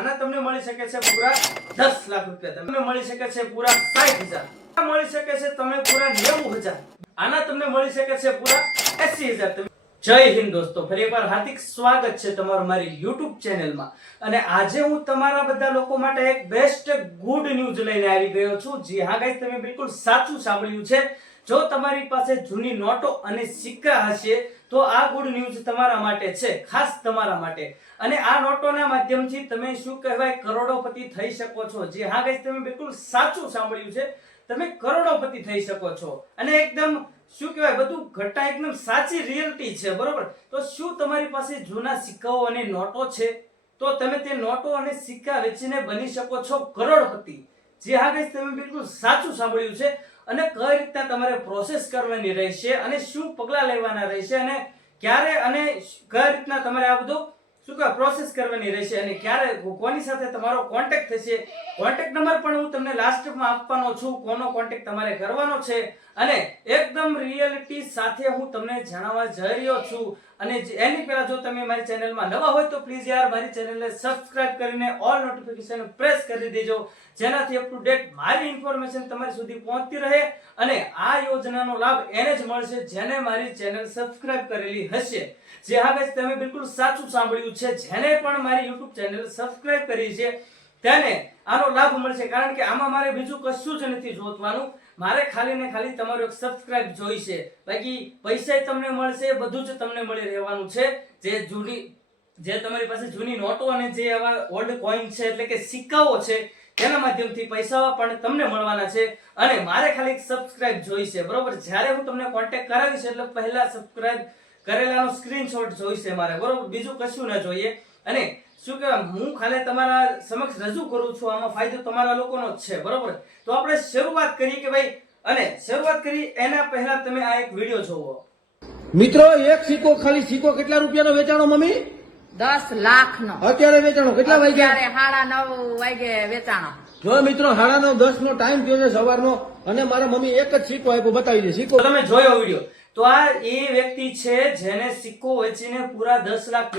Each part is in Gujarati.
આના તમને મળી શકે છે પૂરા 10 લાખ રૂપિયા, તમને મળી શકે છે પૂરા 60,000, મળી શકે છે તમે પૂરા 90,000, આના તમને મળી શકે છે પૂરા 80,000। જય હિન્દ દોસ્તો, ફરી એકવાર હાર્દિક સ્વાગત છે તમારું મારી YouTube ચેનલમાં। અને આજે હું તમારા બધા લોકો માટે એક બેસ્ટ ગુડ ન્યૂઝ લઈને આવી ગયો છું। જી હા ગાઈસ, તમે બિલકુલ સાચું સાંભળ્યું છે। જો તમારી પાસે જૂની નોટો અને સિક્કા હશે તો આ ગુડ ન્યૂઝ તમારા માટે છે, ખાસ તમારા માટે। અને આ નોટોના માધ્યમથી તમે શું કહેવાય કરોડોપતિ થઈ શકો છો। જી હા ગાઈસ, તમે બિલકુલ સાચું સાંભળ્યું છે, તમે કરોડોપતિ થઈ શકો છો। અને એકદમ શું કહેવાય બધું ઘટા એકદમ સાચી રિયલિટી છે, બરોબર। તો શું તમારી પાસે જૂના સિક્કાઓ અને નોટો છે તો તમે તે નોટો અને સિક્કા વેચીને બની શકો છો કરોડપતિ। જી હા ગાઈસ, તમે બિલકુલ સાચું સાંભળ્યું છે। અને કઈ રીતના તમારે પ્રોસેસ કરવાની રહેશે અને શું પગલાં લેવાના રહેશે અને ક્યારે અને કઈ રીતના તમારે આ બધું શું કહેવાય પ્રોસેસ કરવાની રહેશે અને ક્યારે કોની સાથે તમારો કોન્ટેક્ટ થશે, કોન્ટેક્ટ નંબર પણ હું તમને લાસ્ટમાં આપવાનો છું, કોનો કોન્ટેક્ટ તમારે કરવાનો છે અને એકદમ રિયલિટી સાથે હું તમને જણાવવા જઈ રહ્યો છું। અને એની પહેલા જો તમે મારી ચેનલમાં નવા હોય તો પ્લીઝ યાર મારી ચેનલને સબસ્ક્રાઇબ કરીને ઓલ નોટિફિકેશન પ્રેસ કરી દેજો, જેનાથી અપ ટુ ડેટ મારી ઇન્ફોર્મેશન તમારી સુધી પહોંચતી રહે। અને આ યોજનાનો લાભ એને જ મળશે જેને મારી ચેનલ સબસ્ક્રાઇબ કરેલી હશે। જે હા ગાઈસ, તમે બિલકુલ સાચું સાંભળ્યું છે, જેને પણ મારી YouTube ચેનલ સબસ્ક્રાઇબ કરી છે તેને આનો લાભ મળશે, કારણ કે આમાં મારે બીજું કશું જ નથી જોતવાનું, મારે ખાલી ને ખાલી તમારો એક સબસ્ક્રાઇબ જોઈશે, બાકી પૈસા તમને મળશે, બધું જ તમને મળી રહેવાનું છે। જે તમારી પાસે જૂની નોટો અને જે આવા ઓલ્ડ કોઈન છે એટલે કે સિક્કાઓ છે તેના માધ્યમથી પૈસા પણ તમને મળવાના છે અને મારે ખાલી એક સબસ્ક્રાઇબ જોઈશે, બરોબર। જ્યારે હું તમને કોન્ટેક્ટ કરાવીશ એટલે પહેલા સબસ્ક્રાઇબ કરેલાનો સ્ક્રીનશોટ જોઈશે મારે, બરોબર, બીજું કશું ના જોઈએ। અને શું કહેવાય હું ખાલી તમારા સમક્ષ રજૂ કરું છું, આમાં ફાયદો તમારા લોકોનો જ છે, બરોબર। તો આપણે શરૂઆત કરીએ કે ભાઈ, અને શરૂઆત કરી એના પહેલા તમે આ એક વિડિયો જોવો। મિત્રો, એક સિક્કો ખાલી સિક્કો કેટલા રૂપિયાનો વેચાણો મમ્મી? 10 લાખનો અત્યારે વેચાણો કેટલા વાગ્યા? અત્યારે 9:30 વાગે વેચાણો। જો મિત્રો 9:30 નો ટાઈમ થયો છે સવારનો અને મારા મમ્મી એક જ સિક્કો આપ્યો, બતાવી દે સિક્કો। તમે જોયો વિડિયો, તો આ એ વ્યક્તિ છે જેને સિક્કો વેચીને પૂરા 10 લાખ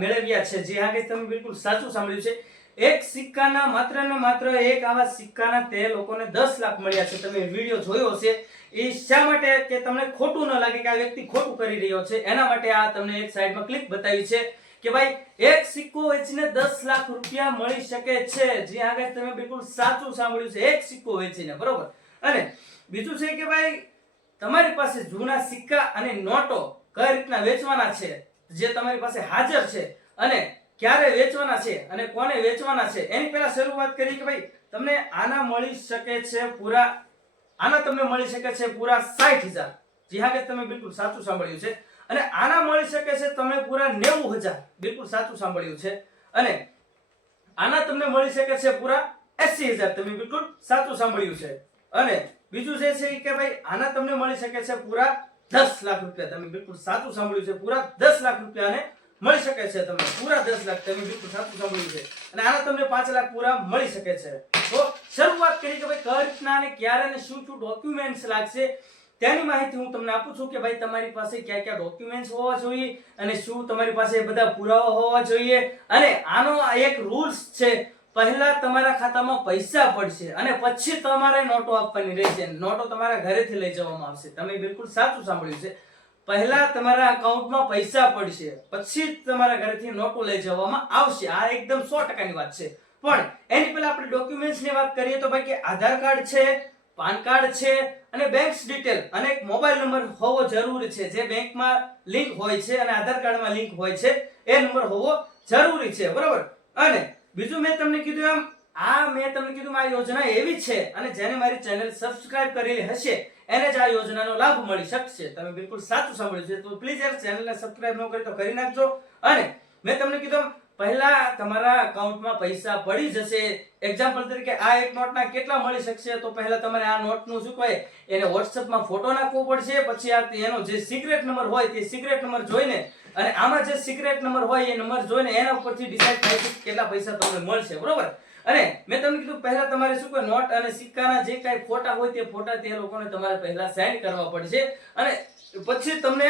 મેળવ્યા છે। જે હા કે તમે બિલકુલ સાચું સાંભળ્યું છે, એક સિક્કાના માત્ર ને માત્ર એક આવા સિક્કાના તે લોકોને 10 લાખ મળ્યા છે। તમે વિડિયો જોયો હશે, એ શા માટે કે તમને ખોટું ન લાગે કે આ વ્યક્તિ ખોટું કરી રહ્યો છે, એના માટે આ તમને એક સાઈડમાં ક્લિપ બતાવી છે કે ભાઈ એક સિક્કો વેચીને 10 લાખ રૂપિયા મળી શકે છે। જે આગળ તમે બિલકુલ સાચું સાંભળ્યું છે, એક સિક્કો વેચીને, બરોબર। અને બીજું છે કે ભાઈ તમારી પાસે જૂના સિક્કા અને નોટો કઈ રીતના વેચવાના છે, જે તમારી પાસે હાજર છે અને ક્યારે વેચવાના છે અને કોને વેચવાના છે, એની પહેલા શરૂઆત કરી કે ભાઈ તમને આના મળી શકે છે પૂરા 60,000। જી હા કે તમે બિલકુલ સાચું સાંભળ્યું છે। અને આના મળી શકે છે તમને પૂરા 90,000, બિલકુલ સાચું સાંભળ્યું છે। અને આના તમને મળી શકે છે પૂરા 80,000, તમે બિલકુલ સાચું સાંભળ્યું છે। અને બીજું જે છે કે ભાઈ આના તમને મળી શકે છે પૂરા 10 લાખ રૂપિયા, તમે બિલકુલ સાચું સાંભળ્યું છે, પૂરા 10 લાખ રૂપિયાને મળી શકે છે તમને, પૂરા 10 લાખ, તમે બિલકુલ સાચું સાંભળ્યું છે। અને આના તમને 5 લાખ પૂરા મળી શકે છે। તો શરૂઆત કરી કે ભાઈ કઈ રીતના અને ક્યારે અને શું શું ડોક્યુમેન્ટ્સ લાગશે તેની માહિતી હું તમને આપું છું કે ભાઈ તમારી પાસે કયા કયા ડોક્યુમેન્ટ્સ હોવા જોઈએ અને શું તમારી પાસે બધા પુરાવા હોવા જોઈએ। અને આનો એક રૂલ્સ છે, પહેલા તમારા ખાતામાં પૈસા પડશે અને પછી તમારે નોટો આપવાની રહેશે, નોટો તમારા ઘરેથી લઈ જવામાં આવશે, તમે બિલકુલ સાચું સાંભળ્યું છે, પહેલા તમારા અકાઉન્ટમાં પૈસા પડશે પછી તમારા ઘરેથી નોટો લઈ જવામાં આવશે। આ એકદમ 100% ની વાત છે। પણ એની પહેલા આપણે ડોક્યુમેન્ટ્સ ની વાત કરીએ તો ભાઈ કે આધાર કાર્ડ છે, પાન કાર્ડ છે અને બેંક ડિટેલ અને એક મોબાઈલ નંબર હોવો જરૂરી છે, જે બેંકમાં લિંક હોય છે અને આધાર કાર્ડમાં લિંક હોય છે, એ નંબર હોવો જરૂરી છે, બરોબર। અને બીજું મેં તમને કીધું એમ આ યોજના એવી છે અને જેને મારી ચેનલ સબસ્ક્રાઇબ કરેલી હશે એને જ આ યોજનાનો લાભ મળી શકશે, તમે બિલકુલ સાચું સાંભળ્યું છે। તો પ્લીઝ યાર ચેનલને સબસ્ક્રાઇબ ન કરી તો કરી નાખજો। અને મેં તમને કીધું પહેલા તમારા અકાઉન્ટમાં પૈસા પડી જશે, એક્ઝામ્પલ તરીકે આ એક નોટના કેટલા મળી શકશે, તો પહેલા તમારે આ નોટનું શું કહેવાય એને WhatsAppમાં ફોટો નાખવો પડશે, પછી આ એનો જે સિક્રેટ નંબર હોય તે સિક્રેટ નંબર જોઈને અને આમાં જે સિક્રેટ નંબર હોય એ નંબર જોઈને એના ઉપરથી ડિસાઈડ થાય છે કેટલા પૈસા તમને મળશે, બરોબર। અને મેં તમને કીધું પહેલા તમારે શું કોઈ નોટ અને સિક્કાના જે કાંઈ ફોટા હોય તે ફોટા તે લોકોને તમારે પહેલા સેન્ડ કરવા પડશે અને પછી તમને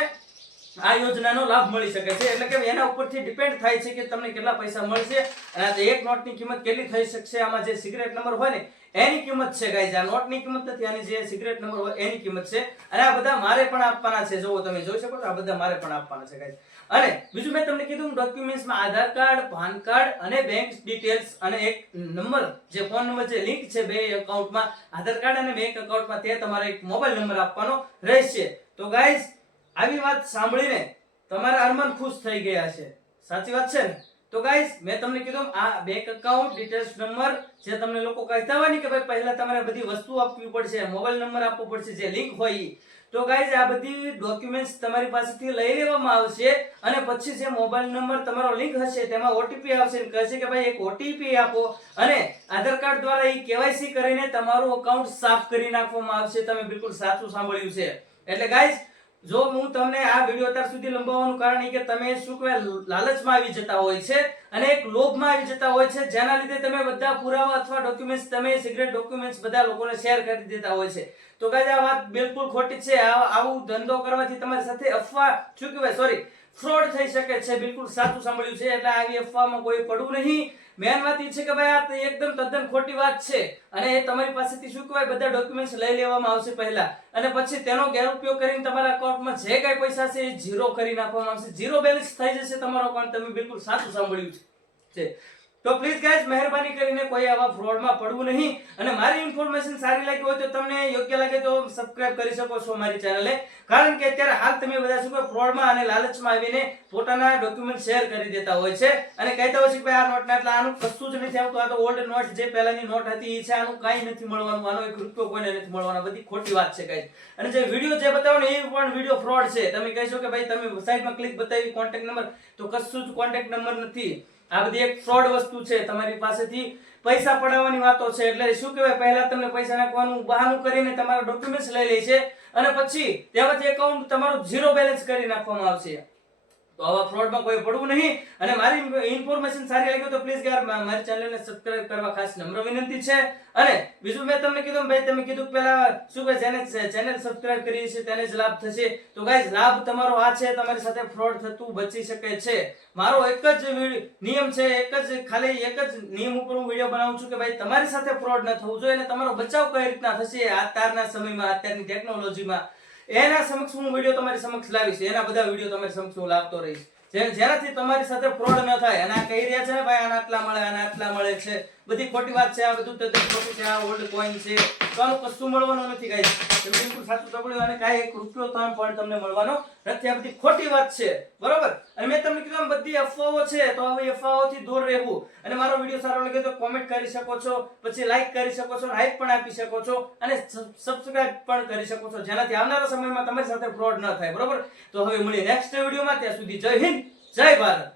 આ યોજનાનો લાભ મળી શકે છે. એટલે કે એના ઉપરથી ડિપેન્ડ થાય છે કે તમને કેટલા પૈસા મળશે અને આ એક નોટની કિંમત કેટલી થઈ શકશે. આમાં જે સિગરેટ નંબર હોય ને એની કિંમત છે ગાઈઝ. આ નોટની કિંમત નથી, આની જે સિગરેટ નંબર હોય એની કિંમત છે. અને આ બધા મારે પણ આપવાના છે. જો તમે જોઈ શકો છો આ બધા મારે પણ આપવાના છે ગાઈઝ. અને બીજું મેં તમને કીધું ડોક્યુમેન્ટ્સમાં આધાર કાર્ડ, પાન કાર્ડ અને બેંક ડિટેલ્સ અને એક નંબર જે ફોન નંબર જે લિંક છે બે એકાઉન્ટમાં, આધાર કાર્ડ અને બેંક એકાઉન્ટમાં, તે તમારે એક મોબાઈલ નંબર આપવાનો રહેશે. તો ગાઈઝ આવી વાત સાંભળીને તમારા અરમાન ખુશ થઈ ગયા છે. સાચી વાત છે ને? તો ગાઈઝ મેં તમને કીધું આ બેંક એકાઉન્ટ ડિટેલ્સ નંબર જે તમને લોકો કહેતા હોય ને કે ભાઈ પહેલા તમારે બધી વસ્તુ આપવી પડશે, મોબાઈલ નંબર આપવો પડશે, જે લિંક હોય ઈ. તો ગાઈઝ આ બધી ડોક્યુમેન્ટ્સ તમારી પાસેથી લઈ લેવામાં આવશે અને પછી જે મોબાઈલ નંબર તમારો લિંક હશે તેમાં ઓટીપી આવશે અને કહેશે કે ભાઈ એક ઓટીપી આપો અને આધાર કાર્ડ દ્વારા ઈ કેવાયસી કરીને તમારું અકાઉન્ટ સાફ કરી નાખવામાં આવશે. તમે બિલકુલ સાચું સાંભળ્યું છે. એટલે ગાઈઝ જો હું તમને આ વિડિયો અત્યાર સુધી લંબાવવાનું કારણ એ કે તમે શું કહેવાય લાલચમાં આવી જતા હોય છે અને એક લોભમાં આવી જતા હોય છે, જેના લીધે તમે બધા પુરાવા અથવા ડોક્યુમેન્ટ્સ તમે સિક્રેટ ડોક્યુમેન્ટ્સ બધા લોકોને શેર કરી દેતા હોય છે. તો ગાઈઝ આ વાત બિલકુલ ખોટી છે. આવું ધંધો કરવાથી તમારી સાથે અફવા શું કહેવાય ફ્રોડ થઈ શકે છે. બિલકુલ સાચું સાંભળ્યું છે. એટલે આવી અફવામાં કોઈ પડવું નહીં. મેન વાત એ છે કે ભાઈ આ એકદમ તદ્દન ખોટી વાત છે અને એ તમારી પાસેથી શું કહેવાય બધા ડોક્યુમેન્ટ્સ લઈ લેવામાં આવશે પહેલા અને પછી તેનો ગેરઉપયોગ કરીને તમારા અકાઉન્ટમાં જે કઈ પૈસા છે એ ઝીરો કરી નાખવામાં આવશે. ઝીરો બેલેન્સ થઈ જશે તમારો અકાઉન્ટ. તમે બિલકુલ સાચું સાંભળ્યું છે. તો પ્લીઝ ગાઈઝ મહેરબાની કરીને કોઈ આવા ફ્રોડમાં પડવું નહીં. અને મારી ઇન્ફોર્મેશન સારી લાગી હોય તો તમને યોગ્ય લાગે તો સબસ્ક્રાઇબ કરી શકો છો મારી ચેનલને. કારણ કે અત્યારે હાલ તમે બધા શું કે ફ્રોડમાં અને લાલચમાં આવીને પોતાના ડોક્યુમેન્ટ શેર કરી દેતા હોય છે અને કહેતા હોય છે કે ભાઈ આ નોટના એટલે આનું કશું જ નથી આવતું. આ તો ઓલ્ડ નોટ જે પહેલાની નોટ હતી એ છે, આનું કાંઈ નથી મળવાનું, આનો એક રૂપિયો કોઈને નથી મળવાનો. બધી ખોટી વાત છે ગાઈઝ. અને જે વિડીયો જે બતાવો ને એ પણ વિડીયો ફ્રોડ છે. તમે કહેશો કે ભાઈ તમે સાઈડમાં ક્લિક બતાવી કોન્ટેક્ટ નંબર, તો કશું જ કોન્ટેક્ટ નંબર નથી. આ બધી એક ફ્રોડ વસ્તુ છે. તમારી પાસેથી પૈસા પડાવવાની વાતો છે. એટલે શું કહેવાય પહેલા તમને પૈસા નાખવાનું બહાનું કરીને તમારા ડોક્યુમેન્ટ્સ લઈ લે છે અને પછી ત્યારબાદ એકાઉન્ટ તમારું ઝીરો બેલેન્સ કરી નાખવામાં આવશે. તો આવા ફ્રોડમાં કોઈ પડવું નહીં. અને મારી ઇન્ફોર્મેશન સારી લાગી તો પ્લીઝ યાર મારી ચેનલને સબસ્ક્રાઇબ કરવા ખાસ નમ્ર વિનંતી છે. અને બીજું મેં તમને કીધું ભાઈ તમે કીધું પહેલા શું કે જેને ચેનલ સબસ્ક્રાઇબ કરી છે તેને જ લાભ થશે. તો ગાઈઝ લાભ તમારો આ છે, તમારી સાથે ફ્રોડ થતું બચી શકે છે. મારો એક જ નિયમ છે, ખાલી એક જ નિયમ ઉપર હું વિડીયો બનાવું છું કે ભાઈ તમારી સાથે ફ્રોડ ન થવું જોઈએ અને તમારો બચાવ કઈ રીતના થશે અત્યારના સમયમાં, અત્યારની ટેકનોલોજીમાં, એના સમક્ષ હું વિડીયો તમારી સમક્ષ લાવીશ. એના બધા વિડીયો તમારી સમક્ષ હું લાવતો રહીશ જેનાથી તમારી સાથે ફ્રોડ ન થાય. અને આ કહી રહ્યા છે ને ભાઈ આના આટલા મળે છે, બધી ખોટી વાત છે. આ બધું તદ્દન ખોટું છે. આ ઓલ્ડ કોઈન છે તો આનું કશું મળવાનું નથી ગાઈસ. તમે બિલકુલ સાચું સાંભળ્યું અને કાંઈ એક રૂપિયો પણ તમને મળવાનો નથી. આ બધી ખોટી વાત છે, બરોબર? અને મેં તમને કીધું બધી અફવાઓ છે, તો આવી અફવાઓથી દૂર રહેવું. અને મારો વિડીયો સારો લાગે તો કોમેન્ટ કરી શકો છો, પછી લાઈક કરી શકો છો, હાઈપ પણ આપી શકો છો અને સબસ્ક્રાઇબ પણ કરી શકો છો, જેનાથી આવનારા સમયમાં તમારી સાથે ફ્રોડ ન થાય, બરોબર? તો હવે મળીએ નેક્સ્ટ વિડીયોમાં. ત્યાં સુધી જય હિન્દ, જય ભારત.